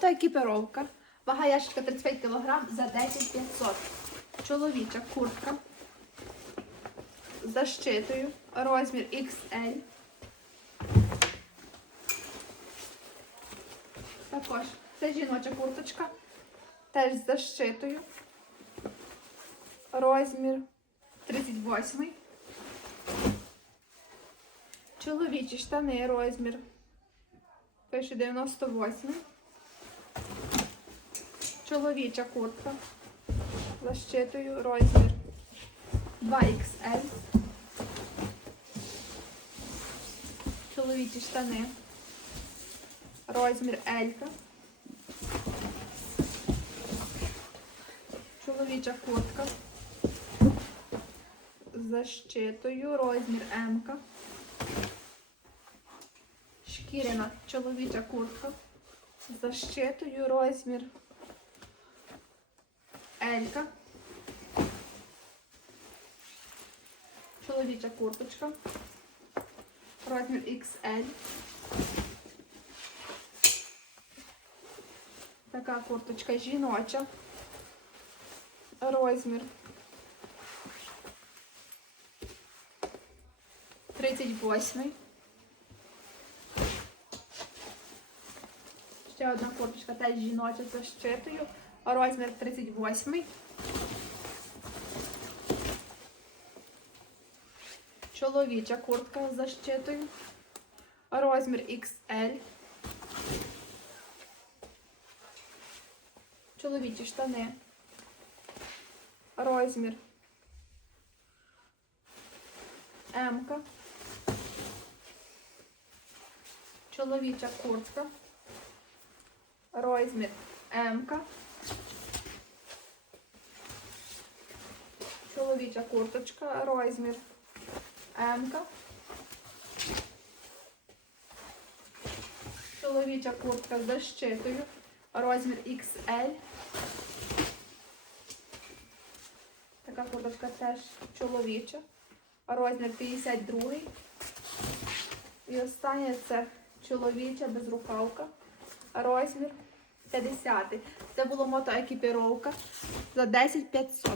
Та екіпіровка. Вага ящика 35 кг за 10 500. Чоловіча куртка. з Защитою. Розмір XL. Також це жіноча курточка. Теж з защитою. Розмір 38. Чоловічі штани розмір. Пише 98. Чоловіча куртка. Защитою розмір 2XL. Чоловічі штани. Розмір L. Чоловіча куртка. З защитою розмір М. Шкіряна чоловіча куртка. З защитою розмір Елька. Чоловіча курточка. Розмір XL. Така курточка жіноча. Розмір 38. Ще одна курточка теж жіноча з защитою. Розмір 38. Чоловіча куртка з защитою. Розмір XL. Чоловічі штани. Розмір М. Чоловіча куртка. Розмір М. Чоловіча курточка. Розмір М. Чоловіча куртка з защитою. Розмір XL. Така курточка теж чоловіча. Розмір 52. І останнє це чоловіча безрукавка. Розмір 50. Це було мотоекіпіровка за 10 500.